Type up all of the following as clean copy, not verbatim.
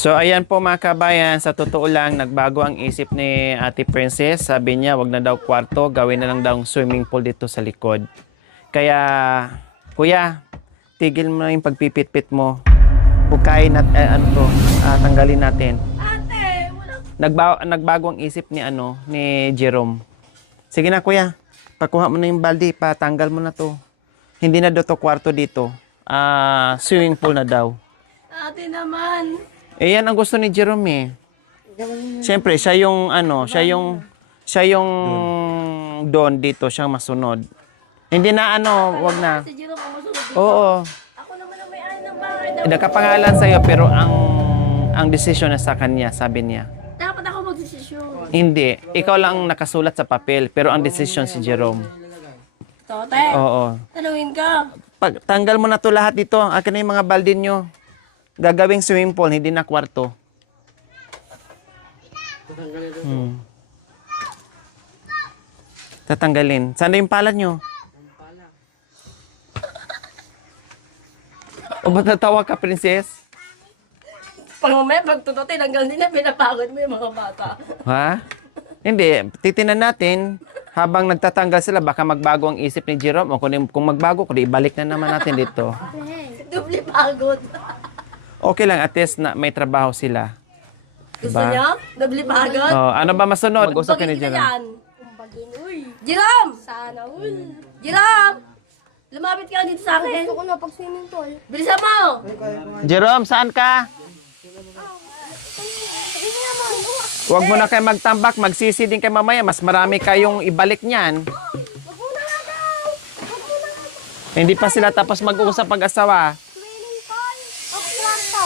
So ayan po mga kabayan, sa totoo lang nagbago ang isip ni Ate Princess. Sabi niya wag na daw kwarto, gawin na lang daw swimming pool dito sa likod. Kaya kuya, tigil mo na yung pagpipit-pit mo. Bukayin at tanggalin natin. Ate, wala. Nagbago ang isip ni ni Jerome. Sige na kuya, pakuha mo na yung balde, patanggal mo na to. Hindi na daw to kwarto dito. Swimming pool na daw. Ate naman. Eh, yan ang gusto ni Jerome eh. Siyempre, siya yung don dito, siyang masunod. Hindi na wag na. Si Jiro pumusunod dito. Oo. Ako naman ang may-ari ng bahay. Nakapangalan sa'yo, pero ang decision na sa kanya, sabi niya. Dapat ako magdesisyon. Hindi. Ikaw lang ang nakasulat sa papel, pero ang decision si Jerome. Tote, Oo. tanungin ka. Tanggal mo na to lahat dito. Akin na yung mga balde nyo. Gagawing swimming pool, hindi na kwarto. Tatanggalin. Saan na yung palad nyo? O ba't natawa ka, princess? Pag mamaya, pag totoo, tinanggal nila, pinapagod mo yung mga bata. Ha? Hindi. Titinan natin. Habang nagtatanggal sila, baka magbago ang isip ni Jerome. O kung magbago, kundi ibalik na naman natin dito. Dubli pagod. Okay lang, at least na may trabaho sila. Gusto Diba? niya? Dubli pagod? Oh, ano ba masunod? Mag-usap ka ni Kumbagin kita Jerome. yan. Kumbagin, uy. Jerome! Sana, uy. Jerome! Lumapit ka dito sa akin. Gusto ko na pag swimming pool. Bilisan mo! Jerome, saan ka? Huwag mo na kayo magtambak, magsisi din kayo mamaya. Mas marami kayong ibalik niyan. Hindi pa sila tapos mag-uusap pag-asawa. Swimming pool o kwarto?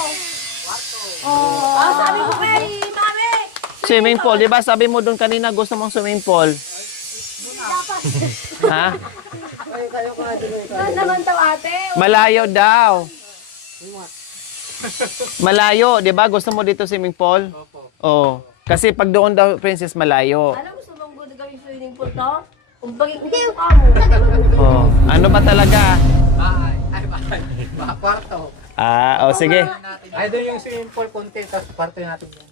Oh, sabi ko kay mami! Swimming pool, di ba? Sabi mo doon kanina gusto mong swimming pool. Ha? Saan naman to ate? Malayo daw. Malayo, di ba? Gusto mo dito swimming pool? Oo. Kasi pag doon daw, princess, malayo. Alam mo, gusto mong gawing swimming pool to? Kumbagin ko yung mukha mo. Oh. Ano ba talaga? Bahay. Kwarto. Sige. Ay, doon yung swimming pool konti, tapos kwarto natin yun.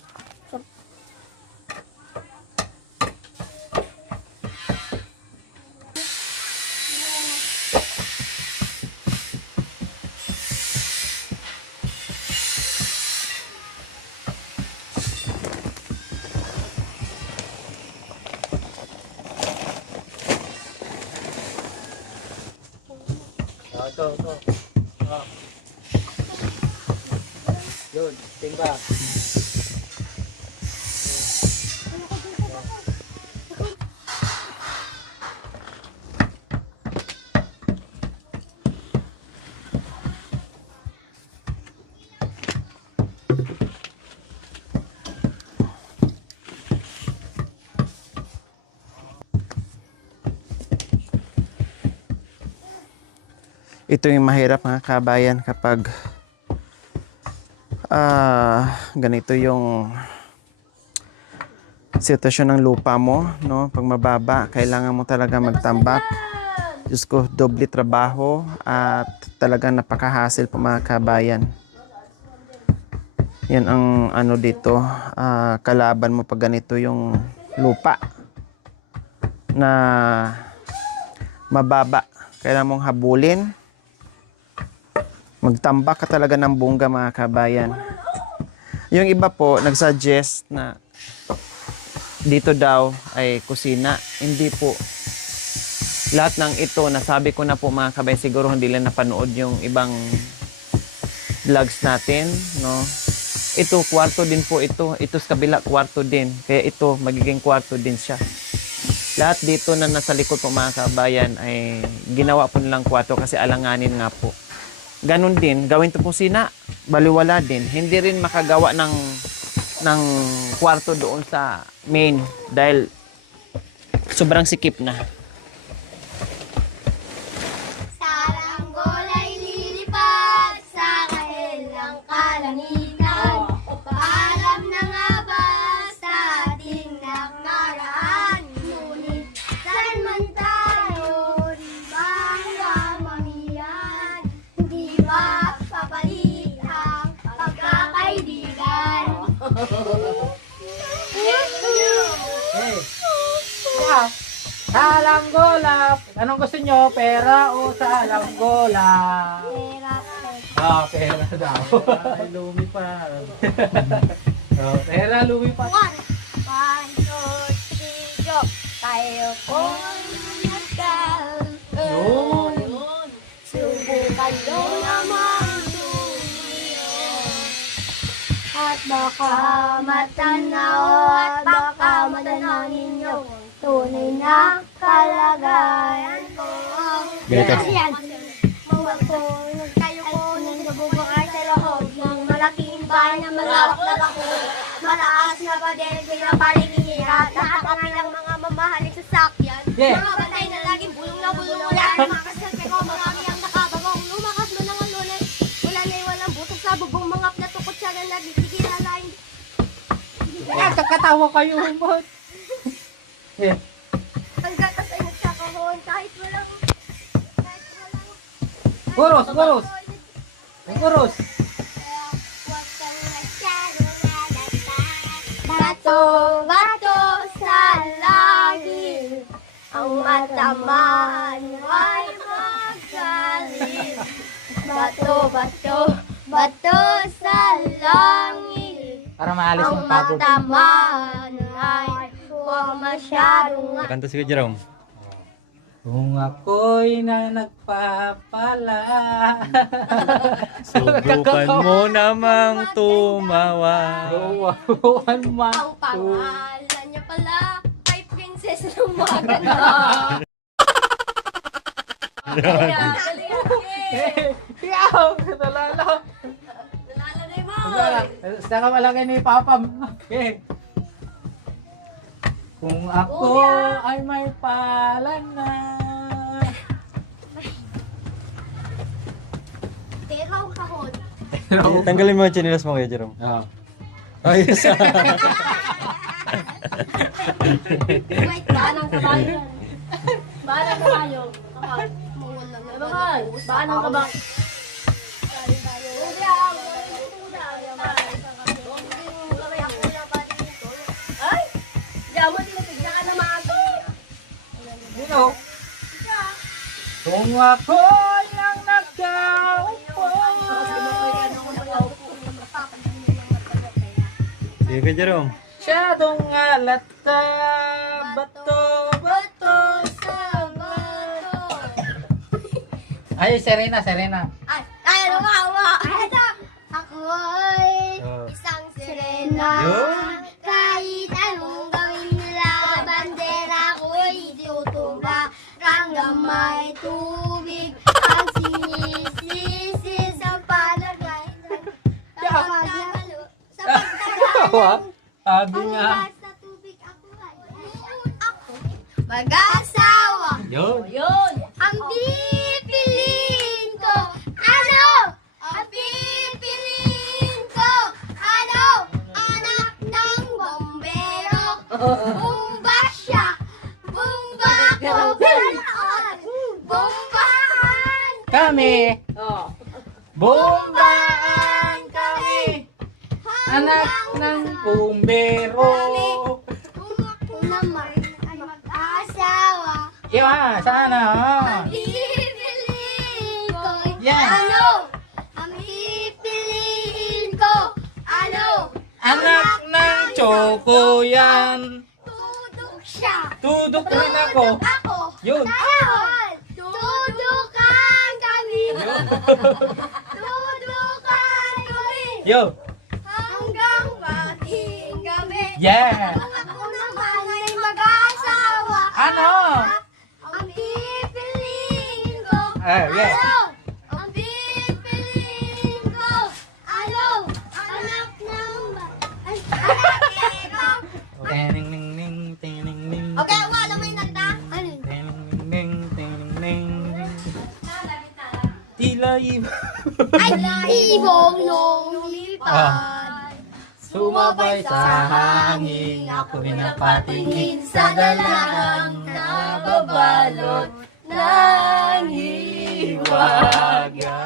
Ito. Yun, timba. Ito yung mahirap mga kabayan kapag ganito yung sitwasyon ng lupa mo, no? Pag mababa, kailangan mo talaga magtambak. Diyos ko, doble trabaho at talagang napakahassle po mga kabayan. Yan ang dito, kalaban mo pag ganito yung lupa na mababa. Kailangan mong habulin. Magtambak ka talaga ng bungga mga kabayan. Yung iba po nagsuggest na dito daw ay kusina. Hindi po. Lahat ng ito, nasabi ko na po mga kabayan, siguro hindi lang napanood yung ibang vlogs natin, no? Ito, kwarto din po ito. Ito sa kabila, kwarto din. Kaya ito, magiging kwarto din siya. Lahat dito na nasa likod po mga kabayan ay ginawa po nilang kwarto kasi alanganin nga po. Ganon din, gawin to kusina, baliwala din. Hindi rin makagawa ng kwarto doon sa main dahil sobrang sikip na. Saranggolay lilipad sa kahel ng kalangitan. Paalam na nga ba sa ating nakaraan? Ngunit saan man tayo, di ba mamiyan? Di ba papalit ang pagkakaibigan? Hey. Yeah. Salanggola. Anong gusto nyo? Pera o salanggola? Pera. Pera daw. Ay, lumipad. Pera, lumipad. One, two, three, go. Tayo po nagkal. Yun. Subukan nyo naman tumiyon. At baka matanaw at baka matanaw ninyo tunay na kalagayan ko. Ganito. Kasi yan, mga po, kayo po nagbubungay sa loob ng malaking bahay na malawak na bako. Malakas na pader, pinapaligihira, lahat ang ilang mga mamahaling sasakyan. Yeah. Mga batay na laging bulong na bulong wala. Lumakas na ko, marami ang nakabagong. Lumakas mo ng ulit. Wala na walang butok sa bubong mga platukot siya na nagtitigil line. Kakatawa kayo, humot. Yeah. Pagkatas ay nagsakahon kahit walang Guros, guros. Guros. Bato, bato sa langit, ang matamaan ay magaling. Bato, bato, bato sa langit, Para maalis ang yung pagod. matamaan ay huwag masyadong Kanta si Jerome. Kung ako'y nagpapala. Subukan mo namang tumawa. Gawawan man. ang pangalan niya pala ay Princess ng Maganda. Ikaw! Nalala. Nalalagay mo! Saka malagay ni Papa. Okay. Kung ako ay may palana. Pero ang kahon. Tanggalin mo yung chinilas mo, Kuya Jerome. Oh. Ayos. Wait, baanang kabayo yan. Baanang kabayo. Kapag mungol lang na. Baanang kabayo. Ay! Diyan mo, tinapigyan ka naman ako. Dino. Kung ako ang nagkaupo. Sige, Kuya Jerome. Siyadong alata. Bato, bato. sa bato. Ay, Serena, Serena. Ay, lumawa. Ako ay Oh. isang sirena. Yun. Kahit anong gawin nila, bandera ko'y itutumba. Hanggang may tubig ang sinisisi sa palagay. Sa pagtagalo, sa pagtagalan. Sabi Ang nga. ulas sa tubig ako ay ako mag-asawa. Yun. Yun! Ang pipiliin ko, ano? Ang pipiliin ko, ano? Anak ng bombero. Bumba siya, bumba ko. Bumbahan! Kami. Bombaan kami. Anak ng bumbero. Kung ako naman ay mag-asawa, Iwa, sana. ang pipiliin ko, Yan. ano? Ang pipiliin ko, ano? Anak ng choco yan. Tudok siya. Tudok rin ako. Tudok ako. Yun. Dahil tudukan kami. Tudukan kami. Yo. Hanggang mating kami. Yeah. Kung ako naman ay mag-asawa. Ano? Ang pipiliin ko. Yeah. Ano? Ang pipiliin ko. Ano? Anak ng anak ko. Ting ning ning ting ning ning. Okay, wala mo yung nagda. Ano? Ting ning ting ning. Tila iba. Ay, ibong nung lumipad. Sumabay sa hangin, ako'y napatingin sa dalagang nababalot ng hiwaga.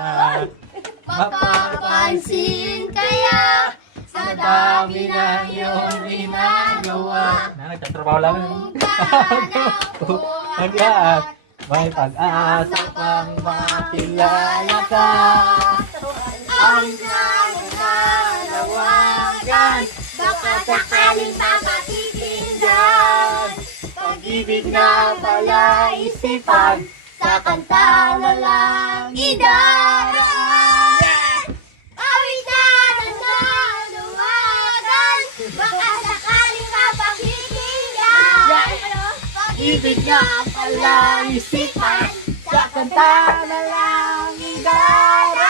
Mapapansin kaya Sa dami ng iyong ginagawa, Nagtatrabaho lang. kung Mag-aat. May pag-asa pang makilala ka. ang nananawagan, baka sakaling papakikinggan. Pag-ibig na pala isipan, sa kanta na lang idaraan. Awit na nananawagan, baka sakaling papakikinggan. Pag-ibig na pala isipan, sa kanta na lang idaraan.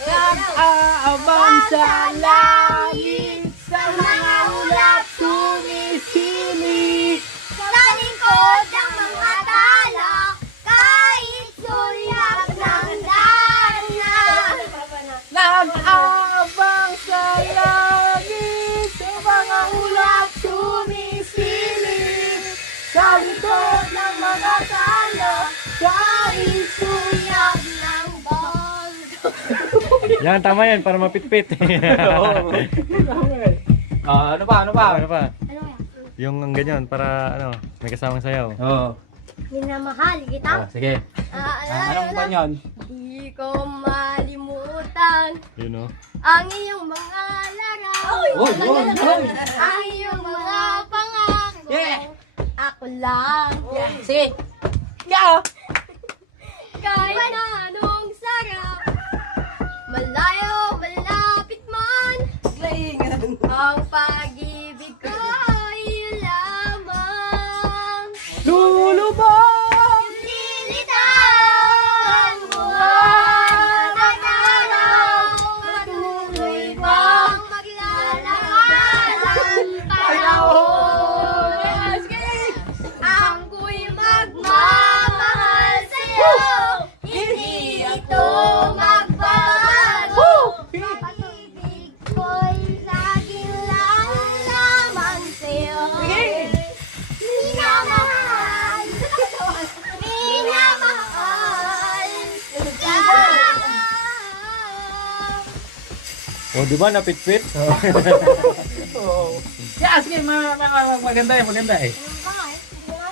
Nag-aabang sa langit, sa mga ulap sumisili. Sa lingkod ng mga tala, kahit sulyak ng dana. Nag-aabang sa langit, sa mga ulap sumisilip. Sa likod ng mga tala, kahit sulyak ng bal. Yan, tama yan, para mapitpit. Ano pa? Ano pa? Ano yan? Yung ganyan, para ano, may kasamang sayaw. Oo. Minamahal kita. Sige. Anong ba yun? Di ko malimutan You know? ang iyong mga laraw. Oy! Ang iyong mga pangako. Yeah. Ako lang. Sige. Yeah. Kahit na anong sarap, malayo, malapit man, ang pag-ibig ko ay lamang. Lulubog! Lilitaw ang buwan at araw, patuloy bang maglalakad ang panahon. Ako'y magmamahal sa'yo, hindi ito magbabago. Pag-ibig ko'y laging lang lamang sa'yo. Minamahal, minamahal. Oh, di ba napitpit? Yeah, sige. Maganda eh.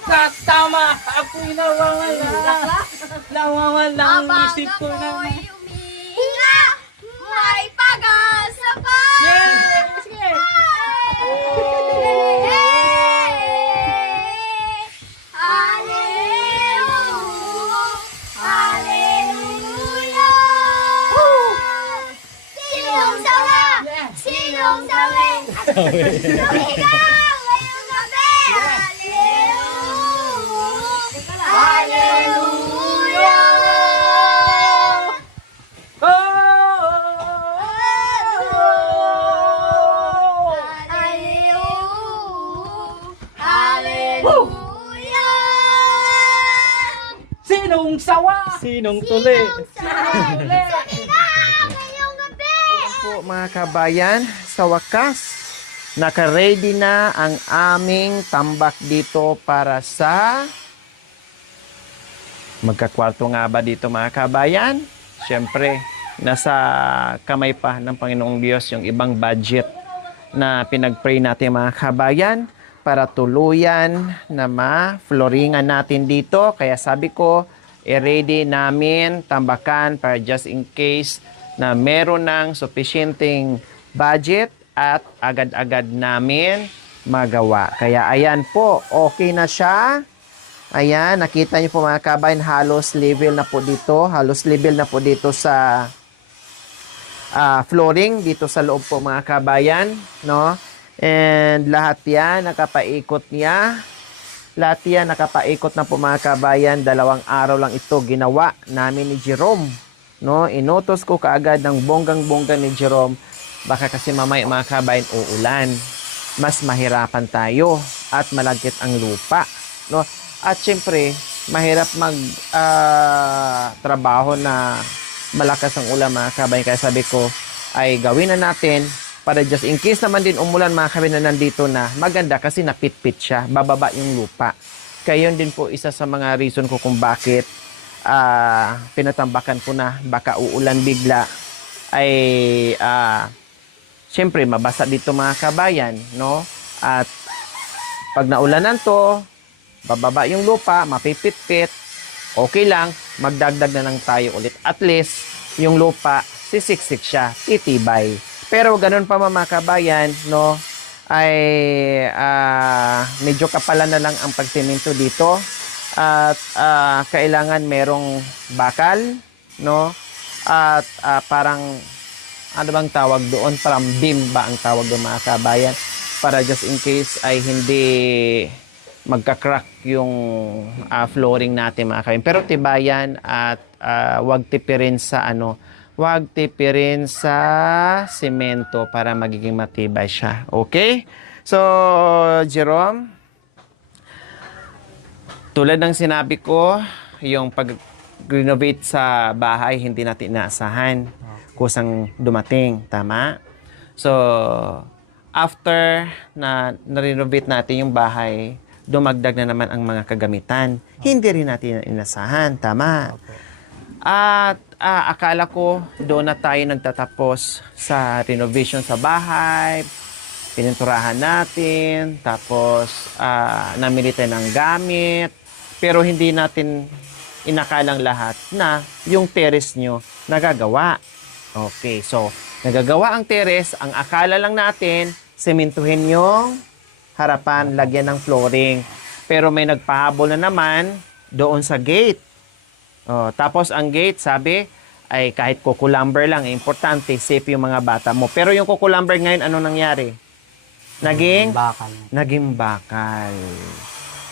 Sa tama, ako'y nawawala. Nawawala ang isip ko na. Habang ako'y umihinga, may pag-asa pa. Yeah! Sige! Sinong sawa? Sinong sawi? Sumigaw ngayong gabi. Hallelujah! Hallelujah! Sinong sawa? Sinong tuli? Sumigaw ngayong gabi. Po mga kabayan, sa wakas, naka-ready na ang aming tambak dito para sa magkakwarto nga ba dito mga kabayan? Siyempre, nasa kamay pa ng Panginoong Diyos yung ibang budget na pinag-pray natin mga kabayan para tuluyan na ma-floringan natin dito. Kaya sabi ko, i-ready namin tambakan para just in case na meron ng sufficienting budget at agad-agad namin magawa. Kaya ayan po, okay na siya. Ayan, nakita niyo po mga kabayan, halos level na po dito. Halos level na po dito sa flooring, dito sa loob po mga kabayan. No? And lahat yan, nakapaikot niya. Lahat yan, nakapaikot na po mga kabayan. 2 araw lang ito ginawa namin ni Jerome. No? Inutos ko kaagad ng bonggang-bongga ni Jerome. Baka kasi mamaya mga kabayan uulan. Mas mahirapan tayo at malagkit ang lupa. No? At syempre, mahirap trabaho na malakas ang ulan mga kabayan. Kaya sabi ko, ay gawin na natin para just in case naman din umulan mga kabayan na nandito na maganda kasi napit-pit siya. Bababa yung lupa. Kaya yun din po isa sa mga reason ko kung bakit pinatambakan ko na baka uulan bigla ay Siyempre, mabasa dito mga kabayan, no? At pag naulanan to, bababa yung lupa, mapipit-pit, okay lang, magdagdag na lang tayo ulit. At least, yung lupa, sisiksik siya, titibay. Pero ganun pa mga kabayan, no? Ay medyo kapalan na lang ang pagsiminto dito. At kailangan merong bakal, no? At parang ano bang tawag doon? Parang beam ba ang tawag doon mga kabayan? Para just in case ay hindi magka-crack yung flooring natin mga kabayan. Pero tibayan at wag tipirin sa wag tipirin sa semento para magiging matibay siya. Okay? So, Jerome, tulad ng sinabi ko, yung pag-renovate sa bahay, hindi natin inaasahan. Kusang dumating. Tama? So, after na na-renovate natin yung bahay, dumagdag na naman ang mga kagamitan. Hindi rin natin inasahan. Tama? At akala ko doon na tayo nagtatapos sa renovation sa bahay, pininturahan natin, tapos namili tayo ng gamit, pero hindi natin inakalang lahat na yung terrace nyo nagagawa. Okay, so nagagawa ang terrace, ang akala lang natin, sementuhin yung harapan, lagyan ng flooring. Pero may nagpahabol na naman doon sa gate. Tapos ang gate, sabi, ay kahit kukulumber lang, importante, safe yung mga bata mo. Pero yung kukulumber ngayon, ano nangyari? Naging bakal. Naging bakal.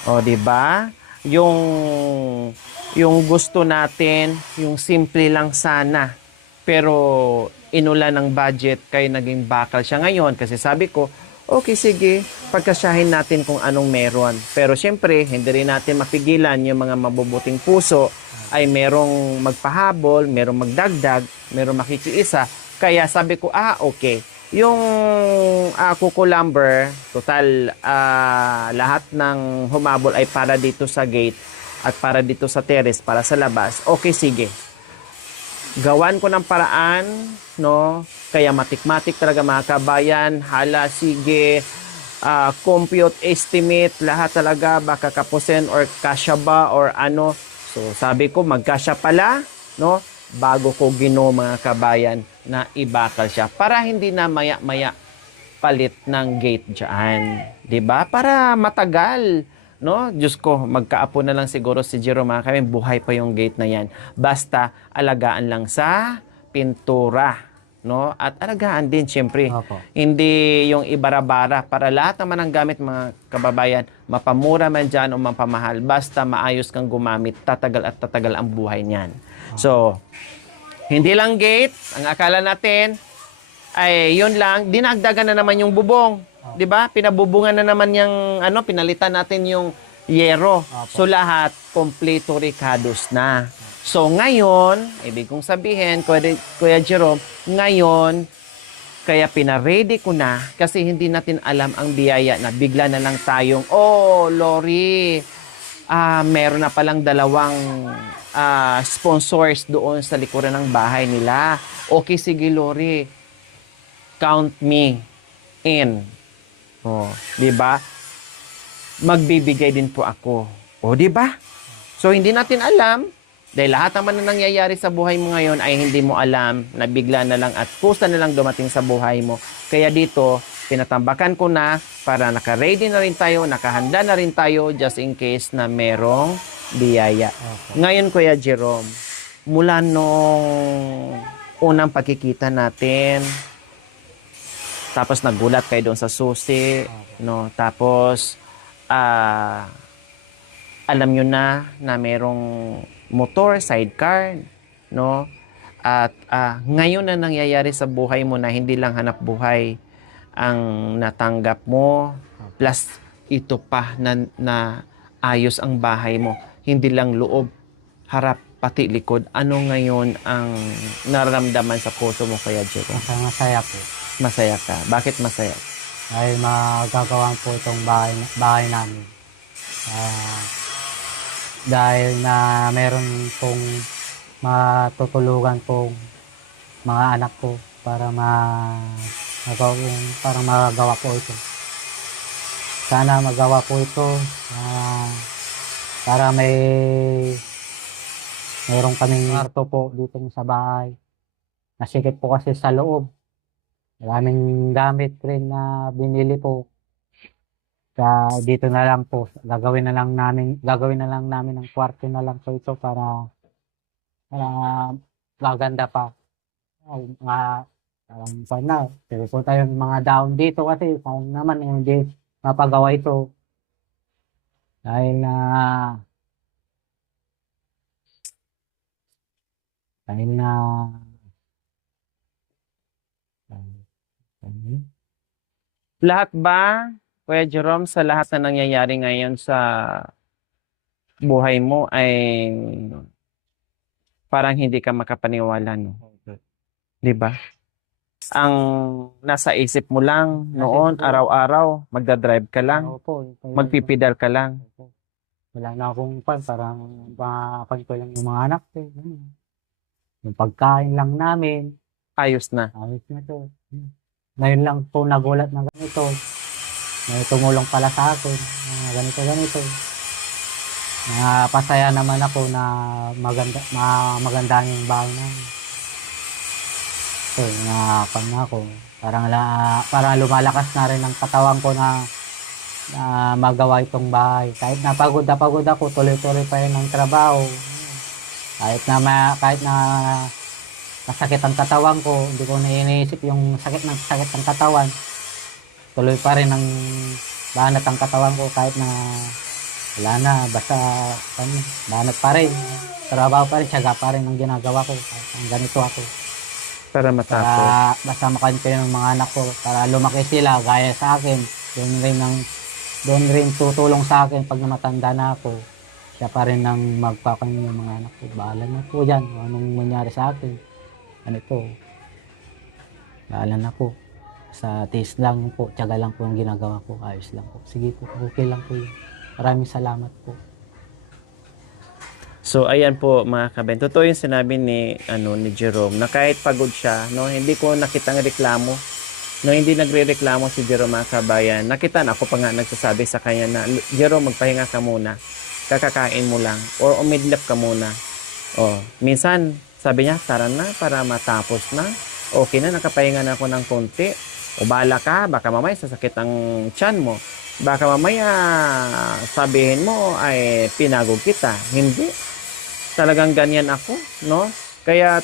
O, di ba? Yung gusto natin, yung simple lang sana. Pero inulan ng budget, kaya naging bakal siya ngayon. Kasi sabi ko, okay, sige, pagkasyahin natin kung anong meron. Pero syempre, hindi rin natin mapigilan yung mga mabubuting puso ay merong magpahabol, merong magdagdag, merong makikiisa. Kaya sabi ko, okay. Yung kukulumber, total, lahat ng humabol ay para dito sa gate at para dito sa terrace, para sa labas. Okay, sige. Gawan ko ng paraan, no? Kaya matik-matik talaga mga kabayan. Hala, sige. Compute, estimate, lahat talaga. Baka kapusin or kasya ba or ano. So, sabi ko, magkasya pala, no? Bago ko mga kabayan na ibakal siya. Para hindi na maya-maya palit ng gate dyan. 'Di ba? Para matagal, no? Diyos ko, magkaapo na lang siguro si Jerome mga kabayan. Buhay pa yung gate na yan. Basta, alagaan lang sa pintura, no? At alagaan din, siyempre. Opo. Hindi yung ibarabara para lahat naman ng gamit, mga kababayan, mapamura man dyan o mapamahal. Basta maayos kang gumamit, tatagal at tatagal ang buhay niyan. So, hindi lang gate, ang akala natin, ay yun lang, dinagdagan na naman yung bubong. 'Di ba? Pinabubungan na naman yung pinalitan natin yung yero. So lahat kompleto ricados na. So ngayon, ibig kong sabihin, Kuya Jerome, ngayon kaya pina-ready ko na kasi hindi natin alam ang biyaya na bigla na lang tayong, Lori, meron na palang 2 sponsors doon sa likuran ng bahay nila. Okay, sige Lori, count me in. Di ba? Magbibigay din po ako. Di ba? So, hindi natin alam, dahil lahat naman na nangyayari sa buhay mo ngayon ay hindi mo alam, na bigla na lang at kusa na lang dumating sa buhay mo. Kaya dito, pinatambakan ko na para naka-ready na rin tayo, nakahanda na rin tayo just in case na merong biyaya. Okay. Ngayon, Kuya Jerome, mula nung unang pagkikita natin, tapos nagulat kayo doon sa susi, no? Tapos, alam nyo na merong motor, sidecar, no? At ngayon na nangyayari sa buhay mo na hindi lang hanap buhay ang natanggap mo, plus ito pa na ayos ang bahay mo. Hindi lang loob, harap, pati likod. Ano ngayon ang nararamdaman sa puso mo, Kuya Jerome? Masaya po. Masaya ka. Bakit masaya? Dahil magagawa po itong bahay namin. Dahil na meron pong matutulugan pong mga anak ko para Parang magagawa po ito. Sana magawa po ito para mayroon kaming kwarto po dito sa bahay. Nasikip po kasi sa loob. Maraming gamit rin na binili po. Kaya dito na lang po, gagawin na lang namin ng kwarto na lang po ito para maganda pa. Pwede po tayo mga daon dito kasi kung naman hindi mapagawa ito. Dahil Lahat ba, Kuya Jerome, sa lahat na nangyayari ngayon sa buhay mo ay parang hindi ka makapaniwala, no? Di ba? Ang nasa isip mo lang noon, araw-araw, magdadrive ka lang, magpipidal ka lang. wala na akong parang mapan ko lang yung mga anak ko. Yung pagkain lang namin, Ayos na. ayos na to. Ngayon lang po nagulat na ganito. May tumulong pala sa akin. Ganito. Pasaya naman ako na maganda yung bahay namin. So, nakakpan na ako. Parang lumalakas na rin ang katawan ko na magawa itong bahay. Kahit napagod ako, tuloy-tuloy pa rin ang trabaho. Kahit na masakit ang katawan ko, hindi ko na iniisip yung sakit ng katawan. Tuloy pa rin ang banat ang katawan ko kahit na wala na, basta banat pa rin. Trabaho pa rin, syaga pa rin ang ginagawa ko. Ang ganito ako. Para matapos. Basta makain ng mga anak ko para lumaki sila gaya sa akin. Doon rin tutulong sa akin pag matanda na ako. Siya pa rin ang magpakain ng mga anak ko. Bahala na po dyan. Anong mangyari sa akin. Ito. Bahala na po. Sa taste lang po, tiyaga lang po ang ginagawa ko. Ayos lang po. Sige po, okay lang po yun. Maraming salamat po. So ayan po mga kaben. Totoo yung sinabi ni Jerome na kahit pagod siya, no, hindi ko nakitang reklamo. No, hindi nagrereklamo si Jerome mga kabayan. Nakita na ako pa nga nagsasabi sa kanya na Jerome, magpahinga ka muna. Kakakain mo lang or umidlap ka muna. Oh, minsan sabi niya, tara na para matapos na. Okay na, nakapahinga na ako ng konti. O bala ka, baka mamaya sasakit ang tiyan mo. Baka mamaya sabihin mo ay pinagod kita. Hindi. Talagang ganyan ako, no? Kaya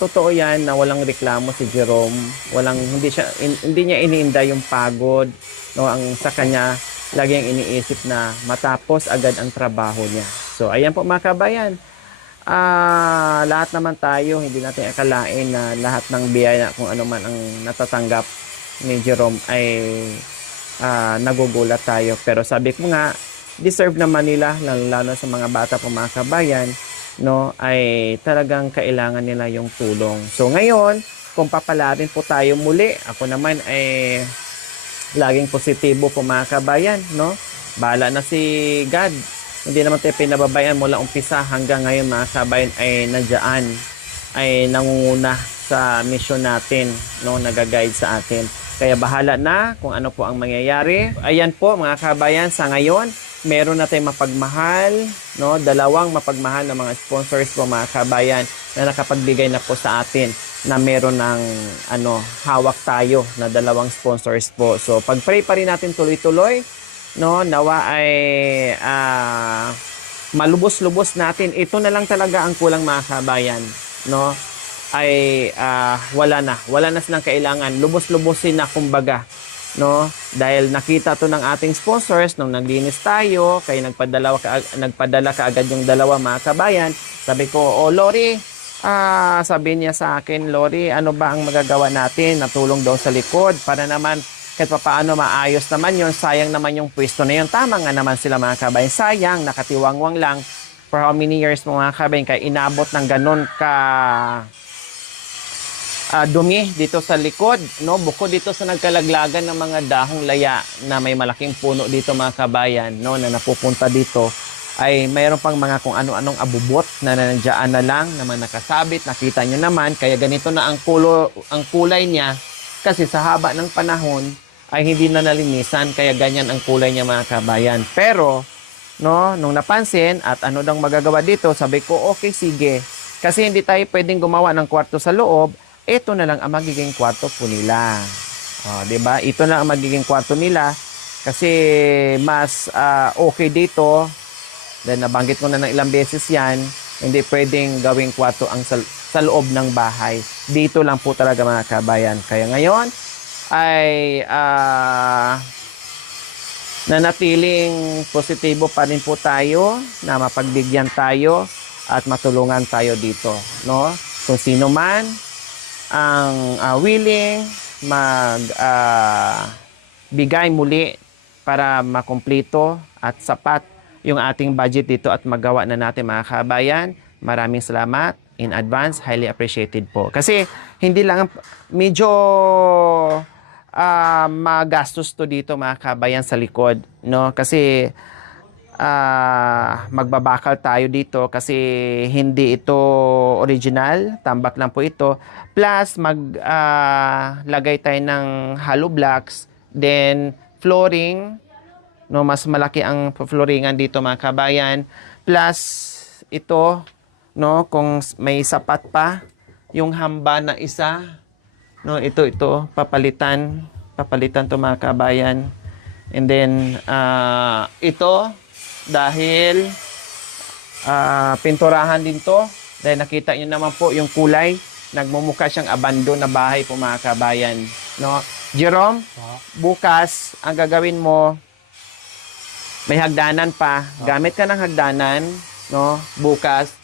totoo yan na walang reklamo si Jerome. Hindi niya iniinda yung pagod, no? Ang sa kanya, lagi ang iniisip na matapos agad ang trabaho niya. So, ayan po mga kabayan. Lahat naman tayo, hindi natin akalain na lahat ng biyaya kung ano man ang natatanggap ni Jerome ay nagugulat tayo. Pero sabi ko nga, deserve naman nila, lalo sa mga bata po mga kabayan, no, ay talagang kailangan nila yung tulong. So ngayon, kung papalarin po tayo muli, ako naman ay laging positibo po mga kabayan, no? Bahala na si God. Hindi naman tayo pinababayan mula umpisa hanggang ngayon mga kabayan ay nandiyan, ay nangunguna sa mission natin, no, nag-guide sa atin. Kaya bahala na kung ano po ang mangyayari. Ayan po mga kabayan, sa ngayon, meron na tayong mapagmahal, no, dalawang mapagmahal na mga sponsors po mga kabayan na nakapagbigay na po sa atin na meron ng hawak tayo na dalawang sponsors po. So pag-pray pa rin natin tuloy-tuloy, no, nawa ay malubos-lubos natin. Ito na lang talaga ang kulang mga kabayan, no, ay wala na silang kailangan. Lubos-lubosin na kumbaga, no, dahil nakita to ng ating sponsors nung naglinis tayo, kaya nagpadala ka agad yung dalawa mga kabayan. Sabi ko, Lori, sabi niya sa akin, Lori, ano ba ang magagawa natin? Natulong daw sa likod para naman kahit paano maayos naman yon. Sayang naman yung pwesto na yun. Tama nga naman sila mga kabayan. Sayang, nakatiwangwang lang for how many years mga kabayan, kaya inabot ng ganun ka dumi dito sa likod, no? Bukod dito sa nagkalaglagan ng mga dahong laya na may malaking puno dito mga kabayan, no, na napupunta dito, ay mayroon pang mga kung ano-anong abubot na nandiyan na lang, na mga nakasabit. Nakita nyo naman, kaya ganito na ang kulay niya, Kasi sa haba ng panahon ay hindi na nalinisan, kaya ganyan ang kulay niya mga kabayan. Pero, no, nung napansin at ano dang magagawa dito, sabi ko, okay, sige. Kasi hindi tayo pwedeng gumawa ng kwarto sa loob, ito na lang ang magiging kwarto po nila. O, 'di ba? Ito na ang magiging kwarto nila kasi mas okay dito. Then nabanggit ko na ng ilang beses 'yan, hindi pwedeng gawing kwarto ang sa loob ng bahay. Dito lang po talaga mga kabayan. Kaya ngayon ay nanatiling positibo pa rin po tayo na mapagbigyan tayo at matulungan tayo dito, no? Kung sino man ang willing bigay muli para makumpleto at sapat yung ating budget dito at magawa na natin mga kabayan. Maraming salamat in advance, highly appreciated po. Kasi hindi lang medyo magastos to dito mga kabayan sa likod, no? Kasi magbabakal tayo dito kasi hindi ito original, tambak lang po ito. Plus, maglagay tayo ng hollow blocks, then flooring, no, mas malaki ang flooringan dito mga kabayan. Plus, ito, no, kung may sapat pa, yung hamba na isa, no, ito, papalitan to mga kabayan. And then, ito, dahil pinturahan din to, dahil nakita nyo naman po yung kulay, nagmumukha siyang abandon na bahay po mga kabayan, no? Jerome, bukas ang gagawin mo, may hagdanan pa, gamit ka ng hagdanan, no? Bukas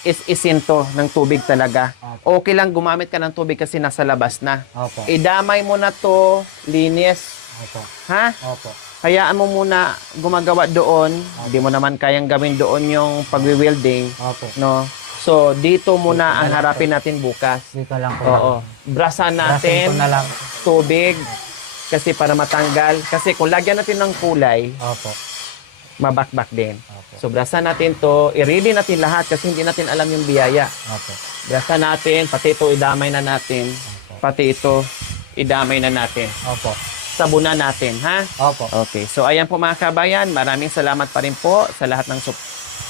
is-isin to ng tubig talaga. Okay lang gumamit ka ng tubig kasi nasa labas na. Opo. Idamay mo na to, linis, Opo. ha? Opo. Hayaan mo muna gumagawa doon. Hindi mo naman kayang gawin doon yung pagwi-welding, Opo. no? So, dito muna ang harapin natin bukas. Dito lang po. Oo. Brasan natin, Brasin ko na lang. tubig, kasi para matanggal. Kasi kung lagyan natin ng kulay, Opo. mabakbak din. Opo. So, brasan natin to. I-ready natin lahat kasi hindi natin alam yung biyaya. Opo. Brasan natin, pati ito idamay na natin. Pati ito idamay na natin. Opo. Sabunan natin, ha? Opo. Okay. So, ayan po mga kabayan. Maraming salamat pa rin po sa lahat ng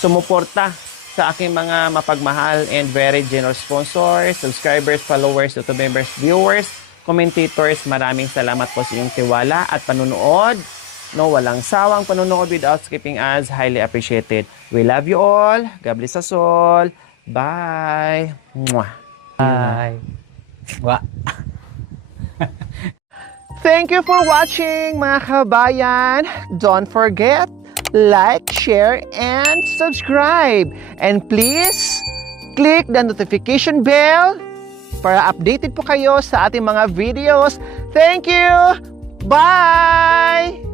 sumuporta sa aking mga mapagmahal and very generous sponsors, subscribers, followers, YouTube members, viewers, commentators. Maraming salamat po sa inyong tiwala at panunood. No, walang sawang panunood without skipping ads. Highly appreciated. We love you all. God bless us all. Bye. Mwah. Bye. Wa. Thank you for watching, mga kabayan. Don't forget, like, share, and subscribe. And please, click the notification bell para updated po kayo sa ating mga videos. Thank you! Bye!